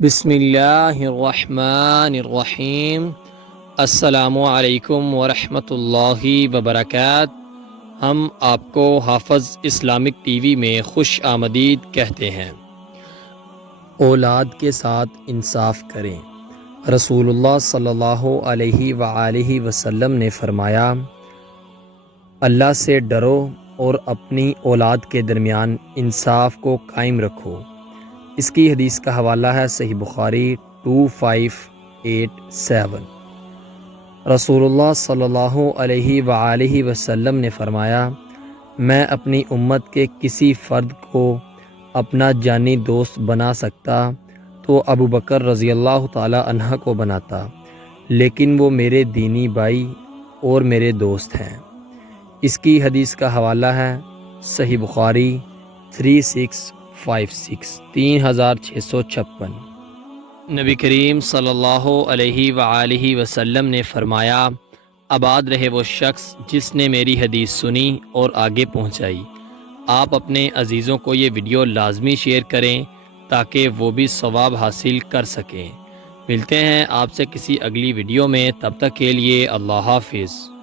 بسم اللہ الرحمن الرحیم۔ السلام علیکم ورحمۃ اللہ وبرکاتہ۔ ہم آپ کو حافظ اسلامک ٹی وی میں خوش آمدید کہتے ہیں۔ اولاد کے ساتھ انصاف کریں۔ رسول اللہ صلی اللہ علیہ وآلہ وسلم نے فرمایا، اللہ سے ڈرو اور اپنی اولاد کے درمیان انصاف کو قائم رکھو۔ اس کی حدیث کا حوالہ ہے صحیح بخاری 2587۔ رسول اللہ صلی اللہ علیہ وآلہ وسلم نے فرمایا، میں اپنی امت کے کسی فرد کو اپنا جانی دوست بنا سکتا تو ابو بکر رضی اللہ تعالی عنہ کو بناتا، لیکن وہ میرے دینی بھائی اور میرے دوست ہیں۔ اس کی حدیث کا حوالہ ہے صحیح بخاری 3656۔ نبی کریم صلی اللہ علیہ وآلہ وسلم نے فرمایا، آباد رہے وہ شخص جس نے میری حدیث سنی اور آگے پہنچائی۔ آپ اپنے عزیزوں کو یہ ویڈیو لازمی شیئر کریں تاکہ وہ بھی ثواب حاصل کر سکیں۔ ملتے ہیں آپ سے کسی اگلی ویڈیو میں، تب تک کے لیے اللہ حافظ۔